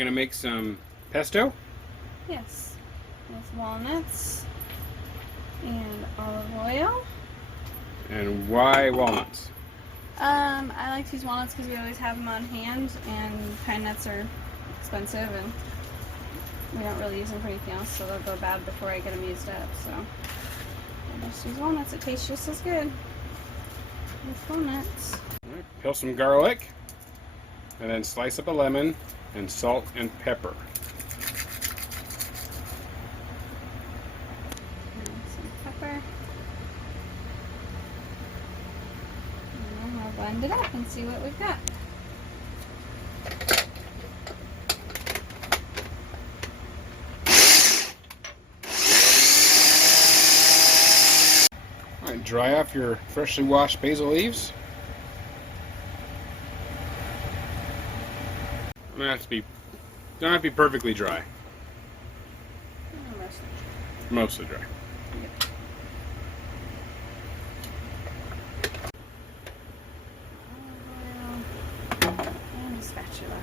gonna make some pesto? Yes, with walnuts and olive oil. And why walnuts? I like to use walnuts because we always have them on hand, and pine nuts are expensive, and we don't really use them for anything else, so they'll go bad before I get them used up. So I just use walnuts. It tastes just as good with walnuts. All right, peel some garlic, and then slice up a lemon, and salt and pepper. And some pepper. And then we'll blend it up and see what we've got. All right, dry off your freshly washed basil leaves. Don't have to be perfectly dry. Mostly dry. And a spatula.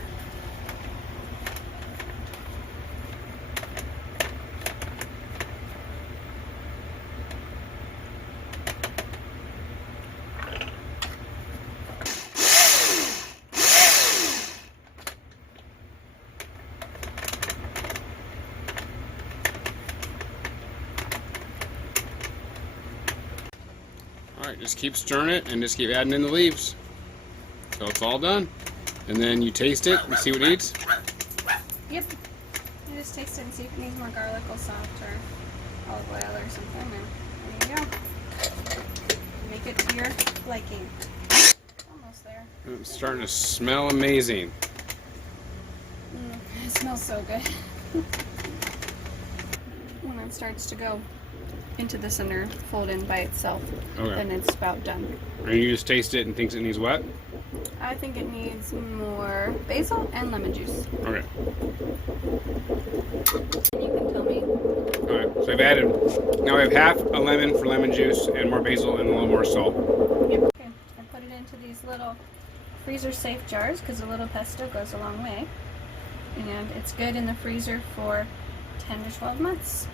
Alright, just keep stirring it and just keep adding in the leaves. So it's all done. And then you taste it and see what it needs. Yep. You just taste it and see if it needs more garlic or salt or olive oil or something, and there you go. Make it to your liking. Almost there. It's starting to smell amazing. It smells so good. When it starts to go into the center, fold in by itself, then it's about done. And you just taste it and thinks it needs what? I think it needs more basil and lemon juice. Okay. You can tell me. Alright, so I've added, now I have half a lemon for lemon juice and more basil and a little more salt. Yep. Okay. I put it into these little freezer safe jars because a little pesto goes a long way. And it's good in the freezer for 10 to 12 months.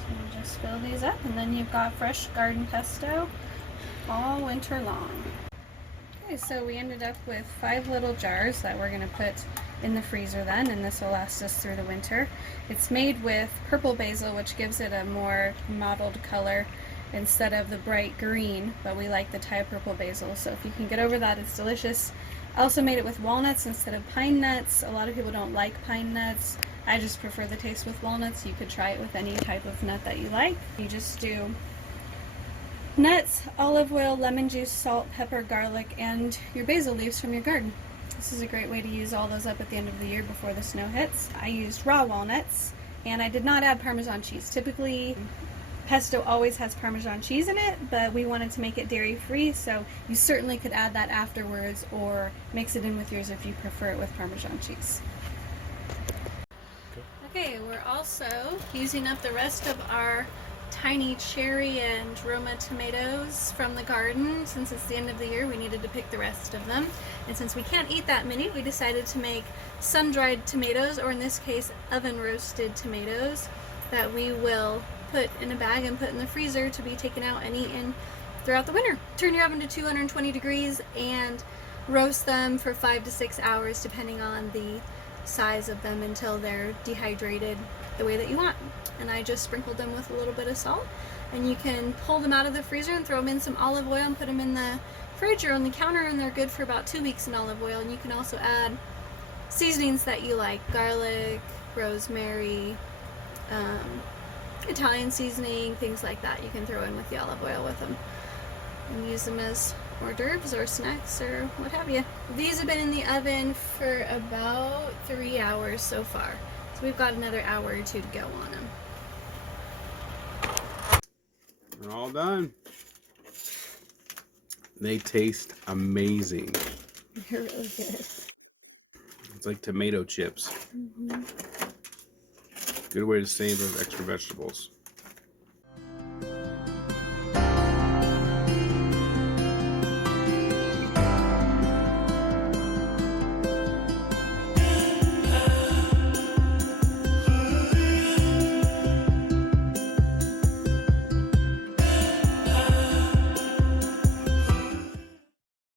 So you just fill these up, and then you've got fresh garden pesto all winter long. Okay, so we ended up with 5 little jars that we're going to put in the freezer then, and this will last us through the winter. It's made with purple basil, which gives it a more mottled color instead of the bright green, but we like the Thai purple basil, so if you can get over that, it's delicious. I also made it with walnuts instead of pine nuts. A lot of people don't like pine nuts. I just prefer the taste with walnuts. You could try it with any type of nut that you like. You just do nuts, olive oil, lemon juice, salt, pepper, garlic, and your basil leaves from your garden. This is a great way to use all those up at the end of the year before the snow hits. I used raw walnuts, and I did not add Parmesan cheese. Typically, pesto always has Parmesan cheese in it, but we wanted to make it dairy-free, so you certainly could add that afterwards or mix it in with yours if you prefer it with Parmesan cheese. Okay, we're also using up the rest of our tiny cherry and Roma tomatoes from the garden. Since it's the end of the year, we needed to pick the rest of them. And since we can't eat that many, we decided to make sun-dried tomatoes, or in this case, oven-roasted tomatoes, that we will put in a bag and put in the freezer to be taken out and eaten throughout the winter. Turn your oven to 220 degrees and roast them for 5 to 6 hours, depending on the size of them, until they're dehydrated the way that you want. And I just sprinkled them with a little bit of salt, and you can pull them out of the freezer and throw them in some olive oil and put them in the fridge or on the counter, and they're good for about 2 weeks in olive oil. And you can also add seasonings that you like: garlic, rosemary, Italian seasoning, things like that. You can throw in with the olive oil with them and use them as hors d'oeuvres or snacks or what have you. These have been in the oven for about 3 hours so far, so we've got another hour or 2 to go on them. They're all done. They taste amazing. They're really good. It's like tomato chips. Good way to save those extra vegetables.